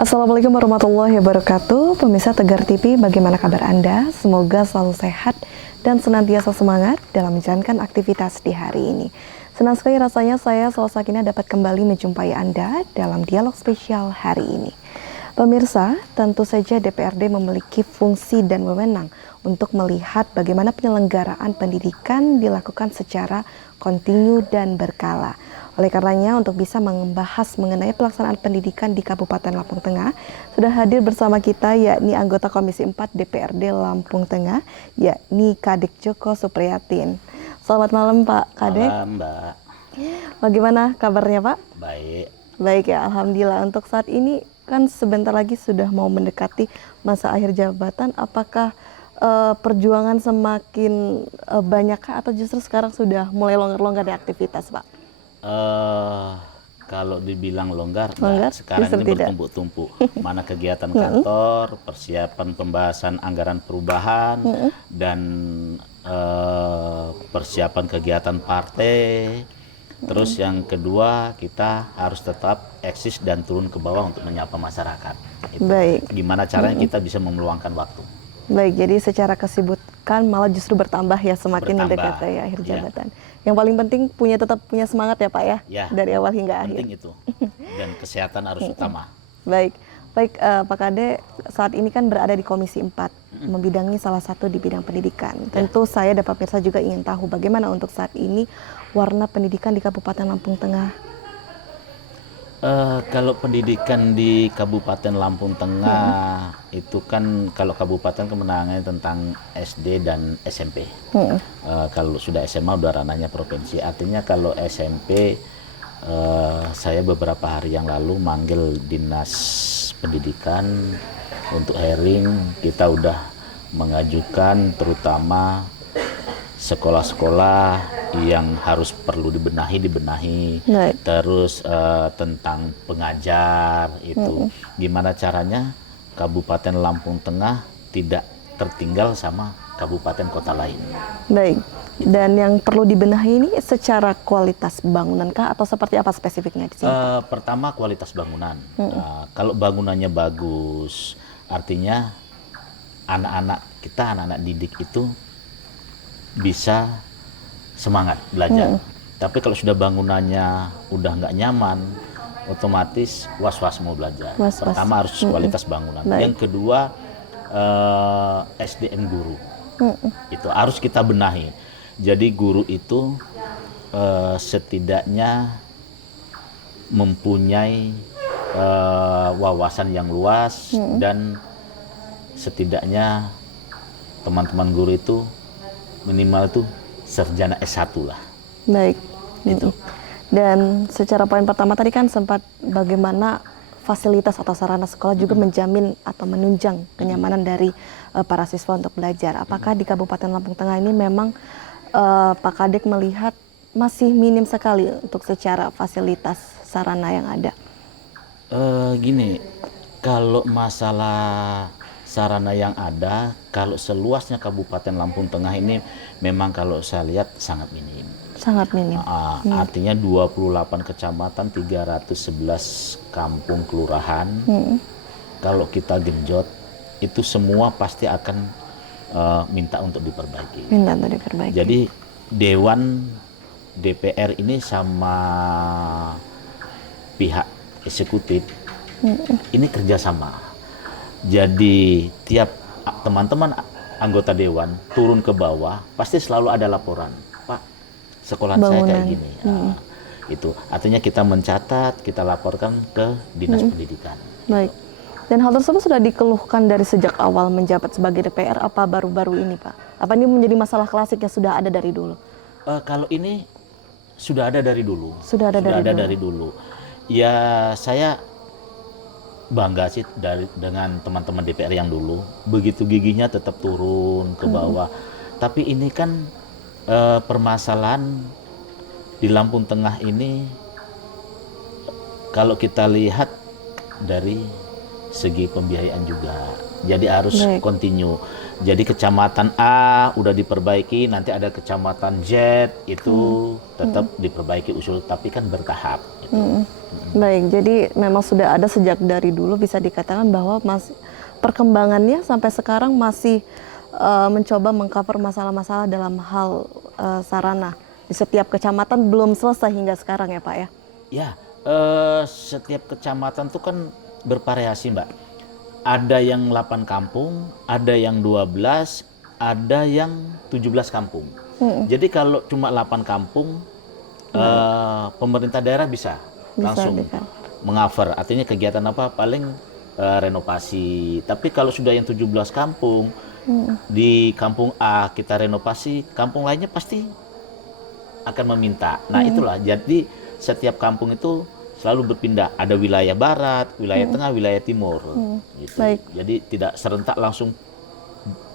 Assalamualaikum warahmatullahi wabarakatuh. Pemirsa Tegar TV, bagaimana kabar Anda? Semoga selalu sehat dan senantiasa semangat dalam menjalankan aktivitas di hari ini. Senang sekali rasanya saya Salsakina dapat kembali menjumpai Anda dalam dialog spesial hari ini. Pemirsa, tentu saja DPRD memiliki fungsi dan wewenang untuk melihat bagaimana penyelenggaraan pendidikan dilakukan secara kontinu dan berkala. Oleh karenanya, untuk bisa membahas mengenai pelaksanaan pendidikan di Kabupaten Lampung Tengah, sudah hadir bersama kita yakni anggota Komisi 4 DPRD Lampung Tengah, yakni Kadek Joko Supriyatin. Selamat malam Pak Kadek. Malam Mbak. Bagaimana kabarnya Pak? Baik. Baik ya, Alhamdulillah. Untuk saat ini kan sebentar lagi sudah mau mendekati masa akhir jabatan, apakah perjuangan semakin banyakkah atau justru sekarang sudah mulai longgar-longgar di aktivitas Pak? Kalau dibilang longgar, Longgar? sekarang Justru ini tidak. bertumpuk-tumpuk. Mana kegiatan kantor, persiapan pembahasan anggaran perubahan, dan persiapan kegiatan partai. Terus yang kedua, kita harus tetap eksis dan turun ke bawah untuk menyapa masyarakat. Baik. Gimana caranya kita bisa meluangkan waktu? Baik, jadi secara kesibukan malah justru bertambah ya semakin Bertambah, mendekati akhir ya. jabatan. Yang paling penting tetap punya semangat ya Pak ya, Ya, dari awal hingga akhir. penting itu. Dan kesehatan harus utama. Baik, baik Pak Kade, saat ini kan berada di Komisi 4, membidangi salah satu di bidang pendidikan. Tentu saya dan pemirsa juga ingin tahu bagaimana untuk saat ini warna pendidikan di Kabupaten Lampung Tengah. Kalau pendidikan di Kabupaten Lampung Tengah itu kan, kalau kabupaten kemenangannya tentang SD dan SMP. Kalau sudah SMA udah ranahnya provinsi. Artinya kalau SMP, saya beberapa hari yang lalu manggil dinas pendidikan untuk hearing. Kita udah mengajukan terutama sekolah-sekolah yang harus perlu dibenahi. Baik. Terus tentang pengajar itu gimana caranya Kabupaten Lampung Tengah tidak tertinggal sama kabupaten kota lain. Baik, dan yang perlu dibenahi ini secara kualitas bangunankah atau seperti apa spesifiknya di sini? Pertama kualitas bangunan. Kalau bangunannya bagus, artinya anak-anak kita, anak-anak didik itu bisa semangat belajar. Tapi kalau sudah bangunannya udah nggak nyaman, otomatis was-was mau belajar. Was-was. Pertama harus kualitas bangunan. Baik. Yang kedua SDM guru. Itu harus kita benahi. Jadi guru itu setidaknya mempunyai wawasan yang luas dan setidaknya teman-teman guru itu minimal tuh sarjana S1 lah. Baik. Itu. Dan secara poin pertama tadi kan sempat bagaimana fasilitas atau sarana sekolah juga menjamin atau menunjang kenyamanan dari para siswa untuk belajar. Apakah di Kabupaten Lampung Tengah ini memang Pak Kadek melihat masih minim sekali untuk secara fasilitas sarana yang ada? Gini, kalau masalah sarana yang ada, kalau seluasnya Kabupaten Lampung Tengah ini memang kalau saya lihat sangat minim. Sangat minim. Artinya 28 kecamatan, 311 kampung kelurahan. Kalau kita genjot, itu semua pasti akan minta untuk diperbaiki. Minta untuk diperbaiki. Jadi Dewan DPR ini sama pihak eksekutif ini kerjasama. Jadi tiap teman-teman anggota dewan turun ke bawah pasti selalu ada laporan, Pak, sekolah saya kayak gini. Itu artinya kita mencatat, kita laporkan ke dinas pendidikan. Baik. Dan hal tersebut sudah dikeluhkan dari sejak awal menjabat sebagai DPR, apa baru-baru ini Pak? Apa ini menjadi masalah klasik yang sudah ada dari dulu? Kalau ini sudah ada dari dulu. Sudah ada dari dulu. Ya saya bangga sih dengan teman-teman DPR yang dulu, begitu gigihnya tetap turun ke bawah. Tapi ini kan permasalahan di Lampung Tengah ini, kalau kita lihat dari segi pembiayaan juga Jadi harus Baik. continue. Jadi kecamatan A udah diperbaiki, nanti ada kecamatan Z itu tetap diperbaiki usul, tapi kan bertahap. Gitu. Baik, jadi memang sudah ada sejak dari dulu, bisa dikatakan bahwa masih perkembangannya sampai sekarang masih mencoba mengcover masalah-masalah dalam hal sarana di setiap kecamatan, belum selesai hingga sekarang ya Pak ya? Ya, setiap kecamatan tuh kan bervariasi Mbak. Ada yang 8 kampung, ada yang 12, ada yang 17 kampung. Jadi kalau cuma 8 kampung, pemerintah daerah bisa langsung meng-cover. Artinya kegiatan apa? Paling renovasi. Tapi kalau sudah yang 17 kampung, di kampung A kita renovasi, kampung lainnya pasti akan meminta. Nah itulah, jadi setiap kampung itu selalu berpindah. Ada wilayah barat, wilayah tengah, wilayah timur. Gitu. Baik. Jadi tidak serentak langsung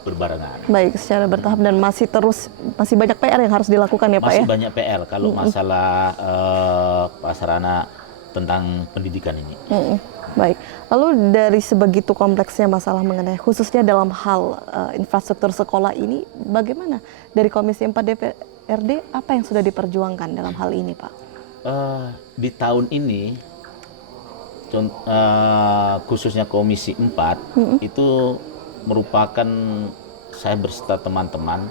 berbarengan. Baik, secara bertahap dan masih banyak PR yang harus dilakukan ya Pak ya? Masih banyak PR kalau masalah prasarana tentang pendidikan ini. Baik, lalu dari sebegitu kompleksnya masalah mengenai khususnya dalam hal infrastruktur sekolah ini, bagaimana dari Komisi 4 DPRD apa yang sudah diperjuangkan dalam hal ini Pak? Di tahun ini, khususnya Komisi 4, itu merupakan saya berserta teman-teman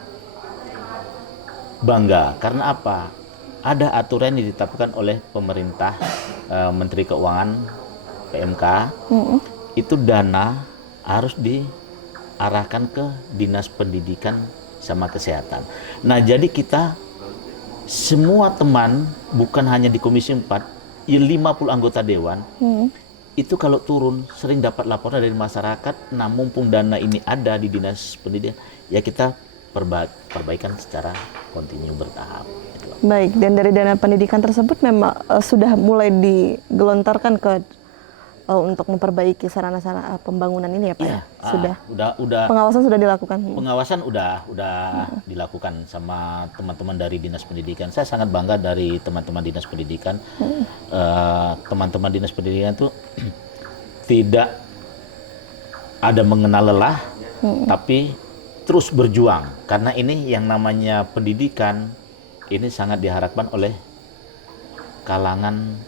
bangga. Karena apa? Ada aturan yang ditetapkan oleh pemerintah, Menteri Keuangan, PMK, itu dana harus diarahkan ke Dinas Pendidikan sama Kesehatan. Nah, jadi kita semua teman, bukan hanya di Komisi 4, 50 anggota dewan, itu kalau turun sering dapat laporan dari masyarakat. Nah, mumpung dana ini ada di Dinas Pendidikan, ya kita perbaikan secara kontinu bertahap. Baik, dan dari dana pendidikan tersebut memang sudah mulai digelontorkan ke untuk memperbaiki sarana-sarana pembangunan ini ya Pak ya? Sudah. Pengawasan sudah dilakukan. Pengawasan udah dilakukan sama teman-teman dari Dinas Pendidikan. Saya sangat bangga dari teman-teman Dinas Pendidikan. Teman-teman Dinas Pendidikan itu tidak ada mengenal lelah, tapi terus berjuang. Karena ini yang namanya pendidikan, ini sangat diharapkan oleh kalangan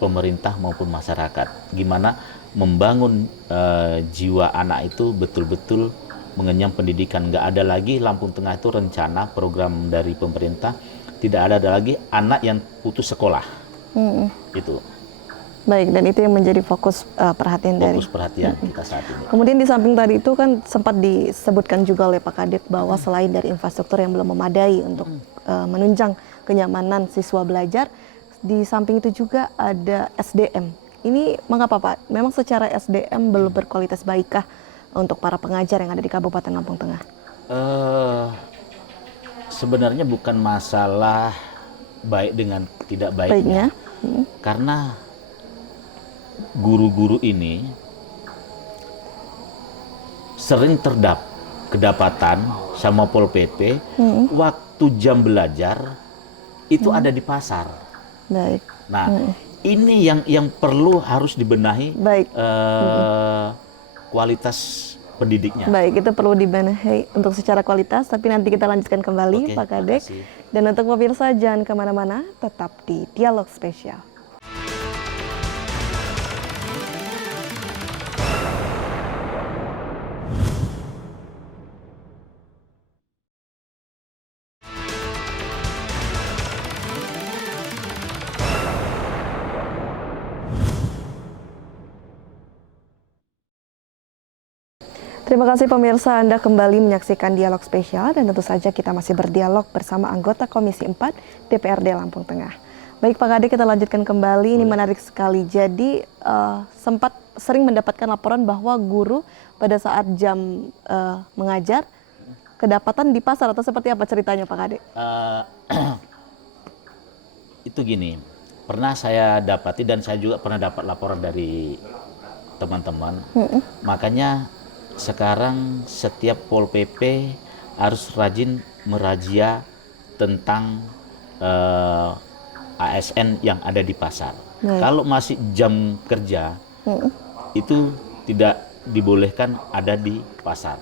pemerintah maupun masyarakat. Gimana membangun jiwa anak itu betul-betul mengenyam pendidikan. Nggak ada lagi Lampung Tengah itu rencana program dari pemerintah, tidak ada lagi anak yang putus sekolah. Itu. Baik, dan itu yang menjadi fokus perhatian kita saat ini. Kemudian di samping tadi itu kan sempat disebutkan juga oleh Pak Kadek bahwa selain dari infrastruktur yang belum memadai untuk menunjang kenyamanan siswa belajar, di samping itu juga ada SDM. Ini mengapa Pak? Memang secara SDM belum berkualitas baikkah untuk para pengajar yang ada di Kabupaten Lampung Tengah? Sebenarnya bukan masalah baik dengan tidak baiknya. Karena guru-guru ini sering kedapatan sama Pol PP waktu jam belajar itu ada di pasar. Baik. Nah, ini yang perlu harus dibenahi. Baik. Kualitas pendidiknya. Baik, itu perlu dibenahi untuk secara kualitas, tapi nanti kita lanjutkan kembali Pak Kadek. Dan untuk pemirsa jangan kemana-mana, tetap di Dialog Spesial. Terima kasih pemirsa, Anda kembali menyaksikan Dialog Spesial dan tentu saja kita masih berdialog bersama anggota Komisi 4 DPRD Lampung Tengah. Baik Pak Kadek, kita lanjutkan kembali, ini menarik sekali. Jadi sempat sering mendapatkan laporan bahwa guru pada saat jam mengajar kedapatan di pasar atau seperti apa ceritanya Pak Kadek? Itu gini, pernah saya dapati dan saya juga pernah dapat laporan dari teman-teman. Makanya sekarang setiap Pol PP harus rajin merazia tentang ASN yang ada di pasar. Kalau masih jam kerja, itu tidak dibolehkan ada di pasar.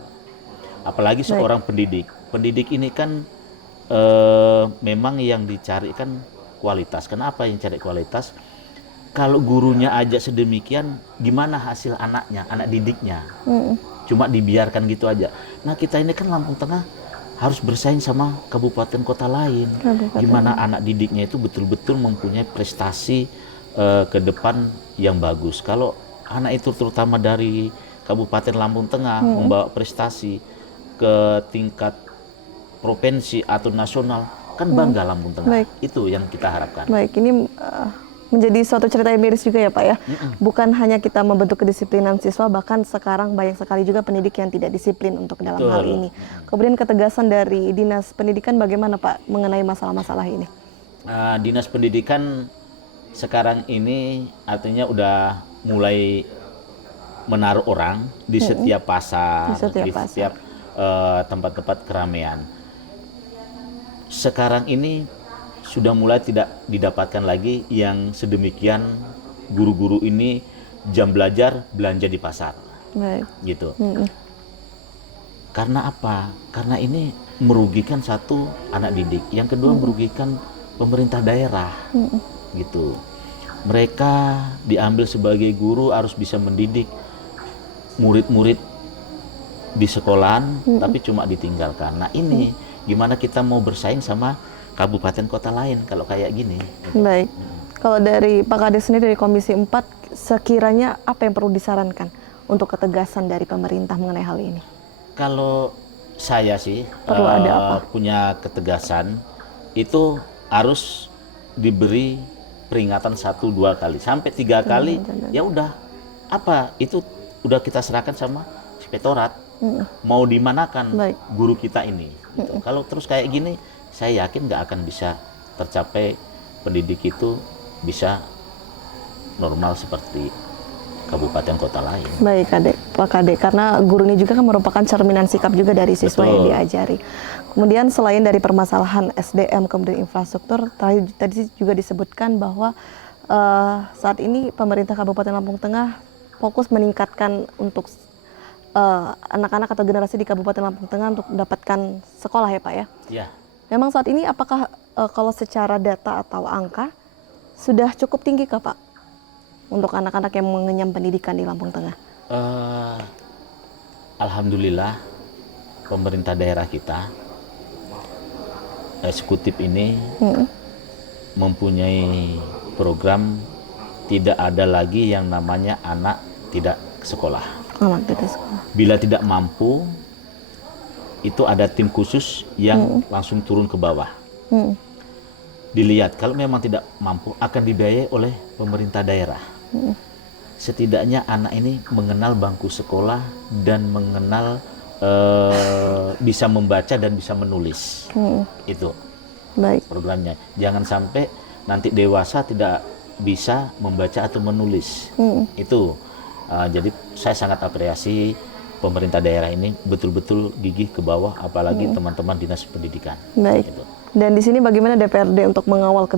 Apalagi seorang pendidik. Pendidik ini kan memang yang dicari kan kualitas. Kenapa yang cari kualitas? Kalau gurunya aja sedemikian, gimana hasil anaknya, anak didiknya? Cuma dibiarkan gitu aja. Nah, kita ini kan Lampung Tengah harus bersaing sama kabupaten kota lain. Gimana anak didiknya itu betul-betul mempunyai prestasi ke depan yang bagus. Kalau anak itu terutama dari Kabupaten Lampung Tengah membawa prestasi ke tingkat provinsi atau nasional, kan bangga Lampung Tengah. Itu yang kita harapkan. Baik, ini menjadi suatu cerita yang miris juga ya Pak ya. Bukan hanya kita membentuk kedisiplinan siswa, bahkan sekarang banyak sekali juga pendidik yang tidak disiplin untuk dalam hal ini. Kemudian ketegasan dari Dinas Pendidikan bagaimana Pak mengenai masalah-masalah ini? Dinas Pendidikan sekarang ini artinya udah mulai menaruh orang di setiap pasar, di setiap tempat-tempat keramaian. Sekarang ini sudah mulai tidak didapatkan lagi yang sedemikian guru-guru ini jam belajar belanja di pasar. Gitu. Karena apa? Karena ini merugikan satu anak didik, yang kedua merugikan pemerintah daerah. Gitu. Mereka diambil sebagai guru harus bisa mendidik murid-murid di sekolahan, tapi cuma ditinggalkan. Nah, ini gimana kita mau bersaing sama kabupaten kota lain kalau kayak gini? Baik. Kalau dari Pak Kades sendiri dari Komisi 4, sekiranya apa yang perlu disarankan untuk ketegasan dari pemerintah mengenai hal ini? Kalau saya sih perlu ada apa? Punya ketegasan itu harus diberi peringatan 1-2 kali sampai 3 kali. Ya udah, apa itu udah kita serahkan sama inspektorat. Mau dimanakan guru kita ini? Gitu. Kalau terus kayak gini, saya yakin nggak akan bisa tercapai pendidik itu bisa normal seperti kabupaten kota lain. Baik, Pak Kade, karena guru ini juga kan merupakan cerminan sikap juga dari siswa yang diajari. Kemudian selain dari permasalahan SDM kemudian infrastruktur, tadi juga disebutkan bahwa saat ini pemerintah Kabupaten Lampung Tengah fokus meningkatkan untuk anak-anak atau generasi di Kabupaten Lampung Tengah untuk mendapatkan sekolah ya Pak ya? Ya. Memang saat ini apakah kalau secara data atau angka sudah cukup tinggi kah Pak untuk anak-anak yang mengenyam pendidikan di Lampung Tengah? Alhamdulillah pemerintah daerah kita, eksekutif ini mempunyai program tidak ada lagi yang namanya anak tidak sekolah. Bila tidak mampu, itu ada tim khusus yang langsung turun ke bawah. Dilihat kalau memang tidak mampu akan dibiayai oleh pemerintah daerah. Setidaknya anak ini mengenal bangku sekolah dan mengenal bisa membaca dan bisa menulis. Itu programnya. Jangan sampai nanti dewasa tidak bisa membaca atau menulis. Itu jadi saya sangat apresiasi pemerintah daerah ini betul-betul gigih ke bawah, apalagi teman-teman dinas pendidikan. Baik. Gitu. Dan di sini bagaimana DPRD untuk mengawal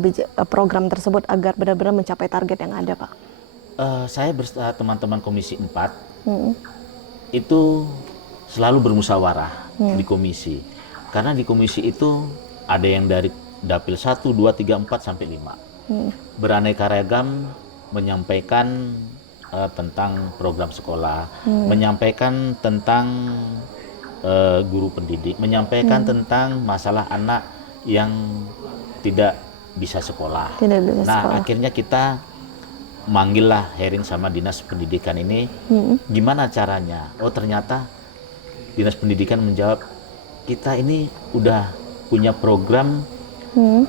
program tersebut agar benar-benar mencapai target yang ada, Pak? Saya bersama teman-teman Komisi 4 itu selalu bermusyawarah di komisi. Karena di komisi itu ada yang dari dapil 1, 2, 3, 4 sampai 5. Beraneka ragam menyampaikan tentang program sekolah, menyampaikan tentang guru pendidik, menyampaikan tentang masalah anak yang tidak bisa sekolah. Akhirnya kita manggillah hearing sama dinas pendidikan ini, gimana caranya? Oh ternyata dinas pendidikan menjawab, kita ini udah punya program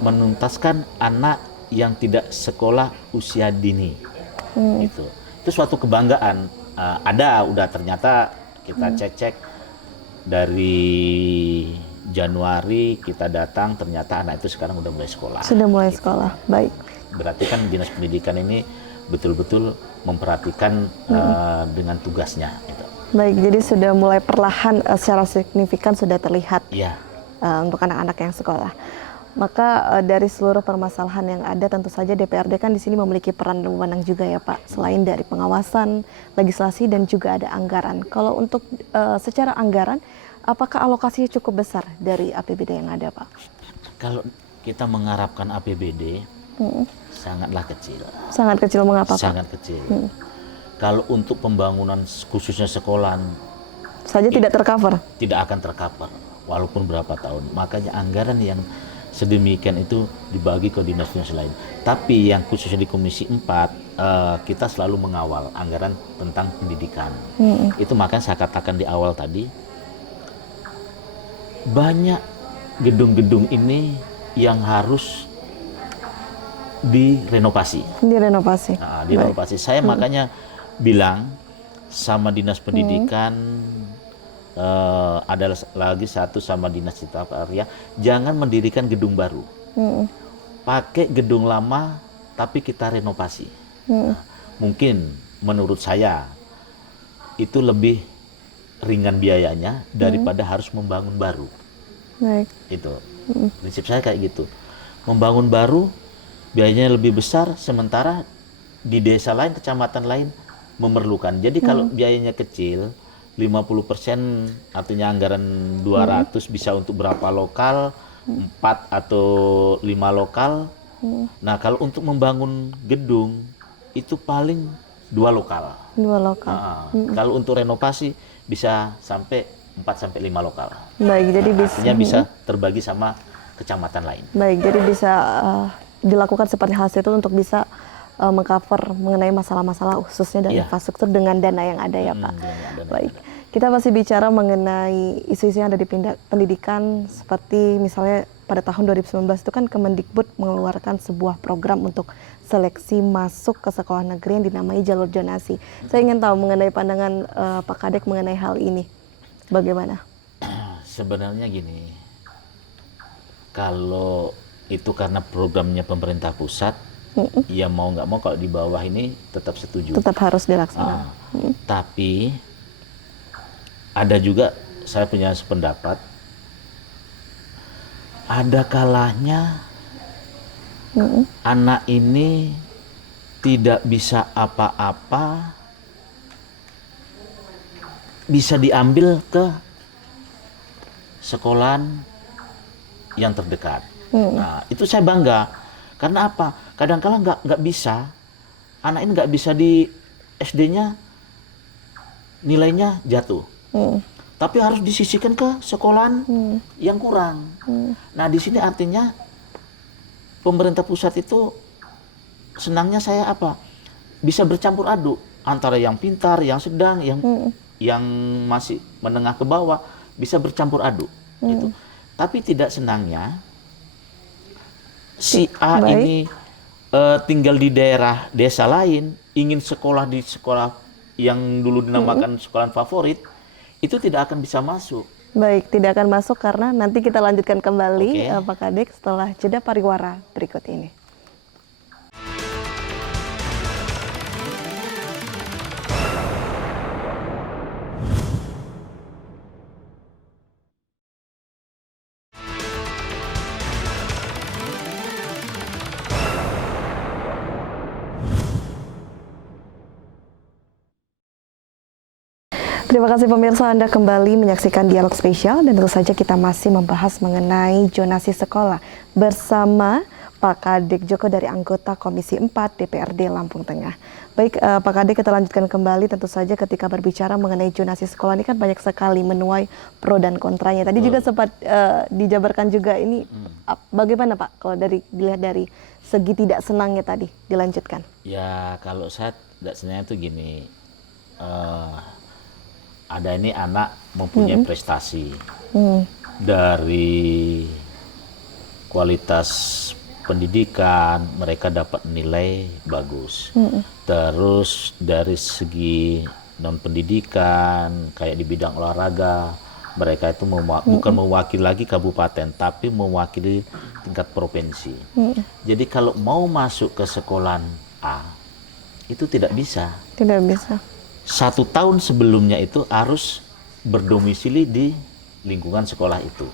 menuntaskan anak yang tidak sekolah usia dini. Itu suatu kebanggaan. Udah ternyata kita cek dari Januari kita datang, ternyata anak itu sekarang udah mulai sekolah. Sudah mulai sekolah, baik. Berarti kan dinas pendidikan ini betul-betul memperhatikan dengan tugasnya. Gitu. Baik, jadi sudah mulai perlahan secara signifikan sudah terlihat ya. Untuk anak-anak yang sekolah. Maka dari seluruh permasalahan yang ada, tentu saja DPRD kan di sini memiliki peran dan wewenang juga ya Pak. Selain dari pengawasan, legislasi dan juga ada anggaran. Kalau untuk secara anggaran, apakah alokasinya cukup besar dari APBD yang ada Pak? Kalau kita mengharapkan APBD, sangatlah kecil. Sangat kecil, mengapa Pak? Sangat kecil. Kalau untuk pembangunan khususnya sekolah Saja tidak tercover? tidak akan tercover walaupun berapa tahun. Makanya anggaran yang sedemikian itu dibagi ke dinas-dinas lain. Tapi yang khususnya di Komisi 4 kita selalu mengawal anggaran tentang pendidikan. Itu makanya saya katakan di awal tadi, banyak gedung-gedung ini yang harus direnovasi. Direnovasi. Nah, direnovasi. Saya makanya bilang sama dinas pendidikan, ada lagi satu sama dinas cita karya, jangan mendirikan gedung baru, pakai gedung lama tapi kita renovasi. Nah, mungkin menurut saya itu lebih ringan biayanya daripada harus membangun baru. Baik. Itu prinsip saya kayak gitu. Membangun baru biayanya lebih besar, sementara di desa lain, kecamatan lain memerlukan. Jadi kalau biayanya kecil, 50% artinya anggaran 200 bisa untuk berapa lokal, 4 atau 5 lokal. Nah, kalau untuk membangun gedung itu paling 2 lokal. 2 lokal. Kalau untuk renovasi bisa sampai 4 sampai 5 lokal. Baik, jadi Artinya bisa terbagi sama kecamatan lain. Baik, jadi bisa dilakukan seperti hal itu untuk bisa mengcover mengenai masalah-masalah khususnya dari infrastruktur dengan dana yang ada ya Pak. Baik, kita masih bicara mengenai isu-isu yang ada di pendidikan, seperti misalnya pada tahun 2019 itu kan Kemendikbud mengeluarkan sebuah program untuk seleksi masuk ke sekolah negeri yang dinamai jalur zonasi. Saya ingin tahu mengenai pandangan Pak Kadek mengenai hal ini, bagaimana? Sebenarnya gini, kalau itu karena programnya pemerintah pusat, ya mau nggak mau kalau di bawah ini tetap setuju. Tetap harus dilaksanakan. Tapi ada juga, saya punya sependapat, ada kalanya anak ini tidak bisa apa-apa, bisa diambil ke sekolahan yang terdekat. Nah, itu saya bangga. Karena apa? Kadang-kala nggak bisa, anak ini nggak bisa di SD-nya nilainya jatuh, tapi harus disisihkan ke sekolahan yang kurang. Nah, di sini artinya pemerintah pusat itu senangnya saya apa? Bisa bercampur aduk antara yang pintar, yang sedang, yang masih menengah ke bawah, bisa bercampur aduk. Gitu. Tapi tidak senangnya si A ini tinggal di daerah desa lain, ingin sekolah di sekolah yang dulu dinamakan sekolah favorit, itu tidak akan bisa masuk. Baik, tidak akan masuk karena nanti kita lanjutkan kembali Pak Kadek setelah jeda pariwara berikut ini. Terima kasih pemirsa, Anda kembali menyaksikan Dialog Spesial dan tentu saja kita masih membahas mengenai zonasi sekolah bersama Pak Kadek Joko dari anggota Komisi 4 DPRD Lampung Tengah. Baik Pak Kadek, kita lanjutkan kembali. Tentu saja ketika berbicara mengenai zonasi sekolah ini kan banyak sekali menuai pro dan kontranya. Tadi juga sempat dijabarkan juga ini bagaimana Pak kalau dilihat dari segi tidak senangnya tadi, dilanjutkan. Ya kalau saya tidak senangnya itu gini, ada ini anak mempunyai prestasi dari kualitas pendidikan, mereka dapat nilai bagus. Terus dari segi non pendidikan, kayak di bidang olahraga, mereka itu bukan mewakili lagi kabupaten, tapi mewakili tingkat provinsi. Jadi kalau mau masuk ke sekolahan A, itu tidak bisa. Tidak bisa. 1 tahun sebelumnya itu harus berdomisili di lingkungan sekolah itu.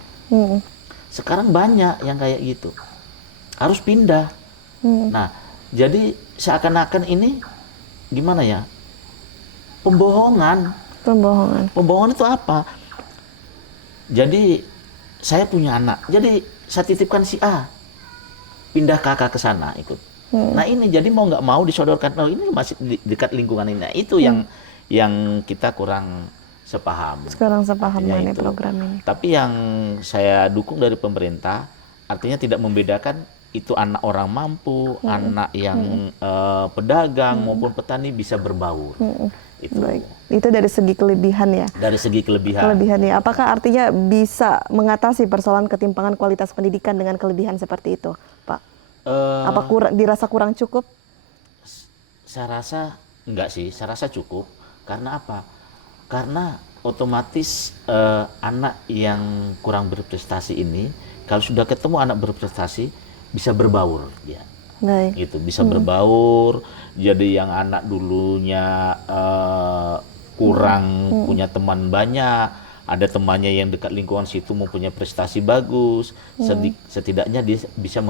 Sekarang banyak yang kayak gitu, harus pindah. Nah, jadi seakan-akan ini gimana ya? Pembohongan. Pembohongan. Pembohongan itu apa? Jadi saya punya anak, jadi saya titipkan si A, pindah kakak ke sana ikut. Nah ini jadi mau nggak mau disodorkan, oh ini masih dekat lingkungan ini. Nah, itu yang kita kurang sepaham. Sekarang sepaham Artinya mengenai itu. program ini. Tapi yang saya dukung dari pemerintah, artinya tidak membedakan itu anak orang mampu, anak yang pedagang maupun petani bisa berbaur. Itu. Baik, itu dari segi kelebihan ya. Dari segi kelebihan. Kelebihannya, apakah artinya bisa mengatasi persoalan ketimpangan kualitas pendidikan dengan kelebihan seperti itu, Pak? Apa dirasa kurang cukup? Saya rasa enggak sih, saya rasa cukup. Karena apa? Karena otomatis anak yang kurang berprestasi ini, kalau sudah ketemu anak berprestasi, bisa berbaur dia. Baik. Gitu, bisa berbaur. Jadi yang anak dulunya kurang punya teman banyak, ada temannya yang dekat lingkungan situ mempunyai prestasi bagus, setidaknya dia bisa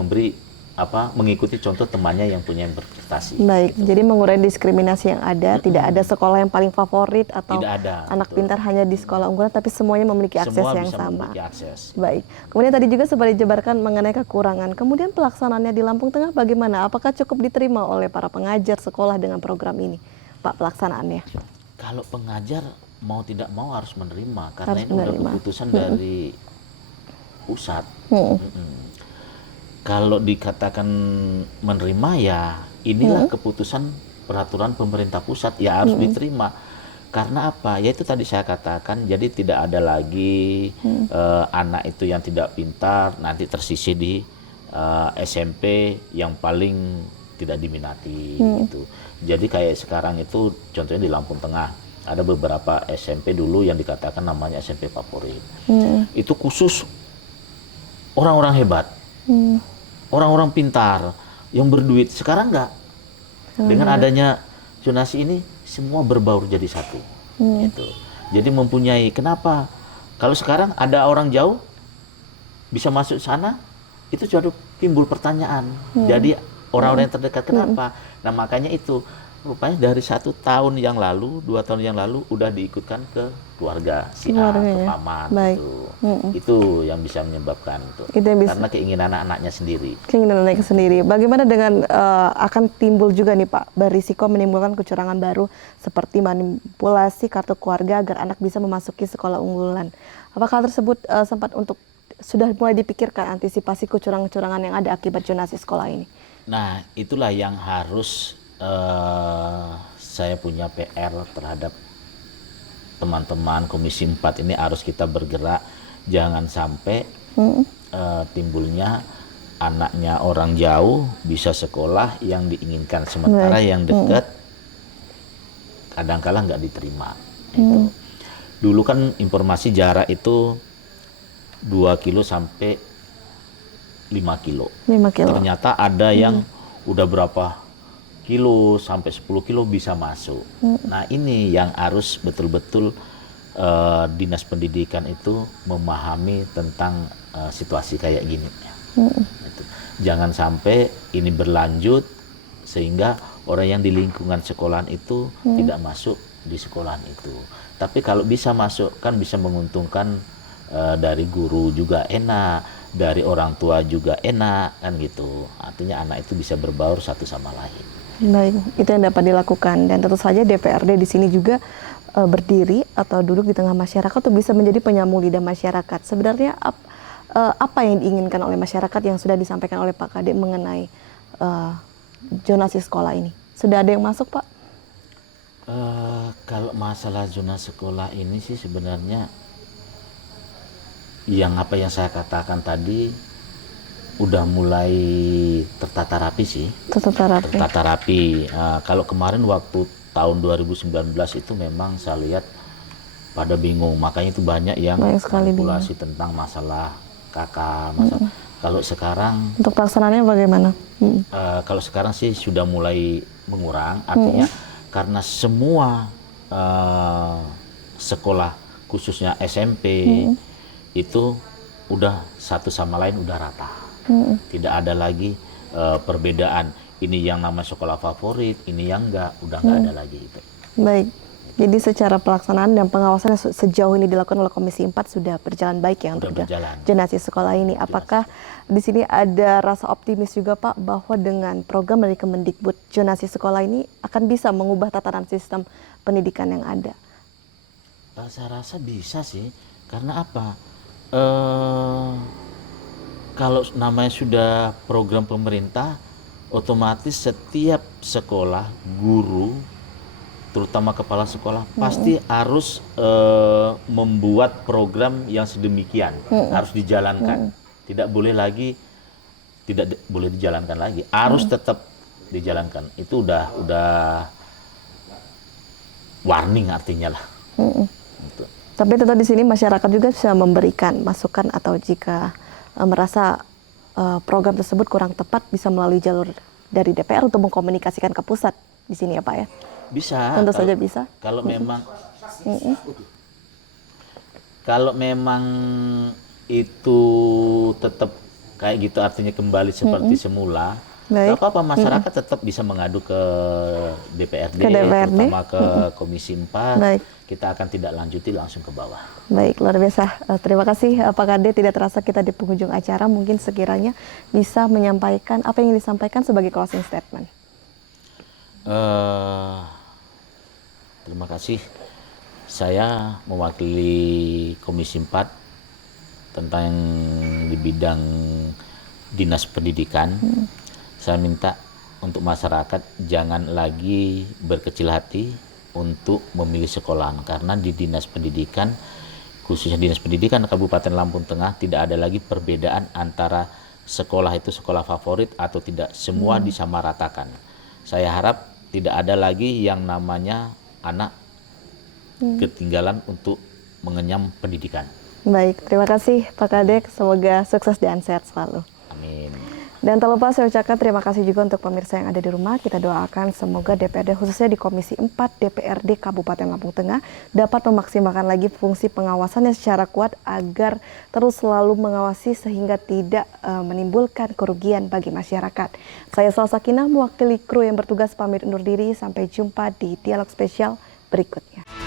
mengikuti contoh temannya yang punya berprestasi. Baik, gitu. jadi mengurangi diskriminasi yang ada, tidak ada sekolah yang paling favorit atau Tidak ada, anak betul. pintar hanya di sekolah unggulan, tapi semuanya memiliki akses Semua yang bisa sama. memiliki akses. Baik, kemudian tadi juga sempat dijabarkan mengenai kekurangan. Kemudian pelaksanaannya di Lampung Tengah bagaimana? Apakah cukup diterima oleh para pengajar sekolah dengan program ini, Pak, pelaksanaannya? Kalau pengajar mau tidak mau harus menerima, karena Harus ini udah menerima. keputusan dari pusat. Kalau dikatakan menerima ya inilah keputusan peraturan pemerintah pusat, ya harus diterima. Karena apa? Ya itu tadi saya katakan, jadi tidak ada lagi anak itu yang tidak pintar nanti tersisih di SMP yang paling tidak diminati gitu. Jadi kayak sekarang itu contohnya di Lampung Tengah ada beberapa SMP dulu yang dikatakan namanya SMP favorit. Itu khusus orang-orang hebat. Orang-orang pintar yang berduit. Sekarang enggak. Dengan adanya zonasi ini semua berbaur jadi satu. Gitu. Jadi mempunyai, kenapa? Kalau sekarang ada orang jauh bisa masuk sana, itu jadi timbul pertanyaan. Jadi orang-orang yang terdekat, kenapa? Nah makanya itu rupanya dari 1 tahun yang lalu, 2 tahun yang lalu udah diikutkan ke keluarga si A, ke paman. Baik. Itu yang bisa menyebabkan itu. Karena keinginan anak-anaknya sendiri. Keinginan anak sendiri. Bagaimana dengan akan timbul juga nih Pak, berisiko menimbulkan kecurangan baru seperti manipulasi kartu keluarga agar anak bisa memasuki sekolah unggulan. Apakah tersebut sudah mulai dipikirkan antisipasi kecurangan-kecurangan yang ada akibat zonasi sekolah ini? Nah, itulah yang harus saya punya PR terhadap teman-teman Komisi 4 ini, harus kita bergerak. Jangan sampai timbulnya anaknya orang jauh bisa sekolah yang diinginkan, sementara yang dekat kadang-kala nggak diterima. Itu. Dulu kan informasi jarak itu 2 kilo sampai 5 kilo. 5 kilo. Ternyata ada yang udah berapa kilo sampai 10 kilo bisa masuk. Nah ini yang harus betul-betul dinas pendidikan itu memahami tentang situasi kayak gini. Gitu. Jangan sampai ini berlanjut sehingga orang yang di lingkungan sekolahan itu tidak masuk di sekolahan itu. Tapi kalau bisa masuk kan bisa menguntungkan dari guru juga enak, dari orang tua juga enak kan gitu. Artinya anak itu bisa berbaur satu sama lain. Baik, itu yang dapat dilakukan, dan tentu saja DPRD di sini juga berdiri atau duduk di tengah masyarakat untuk bisa menjadi penyambung lidah masyarakat. Sebenarnya apa yang diinginkan oleh masyarakat yang sudah disampaikan oleh Pak Kadek mengenai zonasi sekolah ini? Sudah ada yang masuk, Pak? Kalau masalah zona sekolah ini sih sebenarnya yang saya katakan tadi udah mulai tertata rapi sih. Tertata rapi. Kalau kemarin waktu tahun 2019 itu memang saya lihat pada bingung, makanya itu banyak yang manipulasi tentang masalah KK. Kalau sekarang untuk pelaksanaannya bagaimana? Kalau sekarang sih sudah mulai mengurang, artinya karena semua sekolah khususnya SMP itu udah satu sama lain udah rata. Tidak ada lagi perbedaan ini yang nama sekolah favorit, ini yang enggak, udah enggak ada lagi itu. Baik. Jadi secara pelaksanaan dan pengawasan yang sejauh ini dilakukan oleh Komisi 4 sudah berjalan baik ya untuk zonasi sekolah ini. Apakah di sini ada rasa optimis juga Pak bahwa dengan program dari Kemendikbud zonasi sekolah ini akan bisa mengubah tatanan sistem pendidikan yang ada? Saya rasa bisa sih, karena apa? Kalau namanya sudah program pemerintah, otomatis setiap sekolah, guru, terutama kepala sekolah pasti harus membuat program yang sedemikian, harus dijalankan. Tidak boleh dijalankan lagi, harus tetap dijalankan. Itu udah warning artinya lah. Gitu. Tapi tetap di sini masyarakat juga bisa memberikan masukan atau jika merasa program tersebut kurang tepat bisa melalui jalur dari DPR untuk mengkomunikasikan ke pusat di sini ya Pak ya. Bisa. Tentu saja bisa. Kalau memang itu tetap kayak gitu artinya kembali seperti semula, nggak apa-apa, masyarakat tetap bisa mengadu ke DPRD, terutama ke Komisi 4. Baik. Kita akan tidak lanjuti langsung ke bawah. Baik, luar biasa. Terima kasih Pak Kade. Tidak terasa kita di penghujung acara, mungkin sekiranya bisa menyampaikan apa yang disampaikan sebagai closing statement. Terima kasih. Saya mewakili Komisi 4 tentang di bidang Dinas Pendidikan. Saya minta untuk masyarakat jangan lagi berkecil hati untuk memilih sekolahan, karena di Dinas Pendidikan, khususnya Dinas Pendidikan Kabupaten Lampung Tengah, tidak ada lagi perbedaan antara sekolah itu sekolah favorit atau tidak, semua disamaratakan. Saya harap tidak ada lagi yang namanya anak ketinggalan untuk mengenyam pendidikan. Baik, terima kasih Pak Kadek. Semoga sukses dan sehat selalu. Amin. Dan tak lupa saya ucapkan terima kasih juga untuk pemirsa yang ada di rumah. Kita doakan semoga DPRD khususnya di Komisi 4 DPRD Kabupaten Lampung Tengah dapat memaksimalkan lagi fungsi pengawasannya secara kuat agar terus selalu mengawasi sehingga tidak menimbulkan kerugian bagi masyarakat. Saya Salsa Kinah mewakili kru yang bertugas pamit undur diri. Sampai jumpa di dialog spesial berikutnya.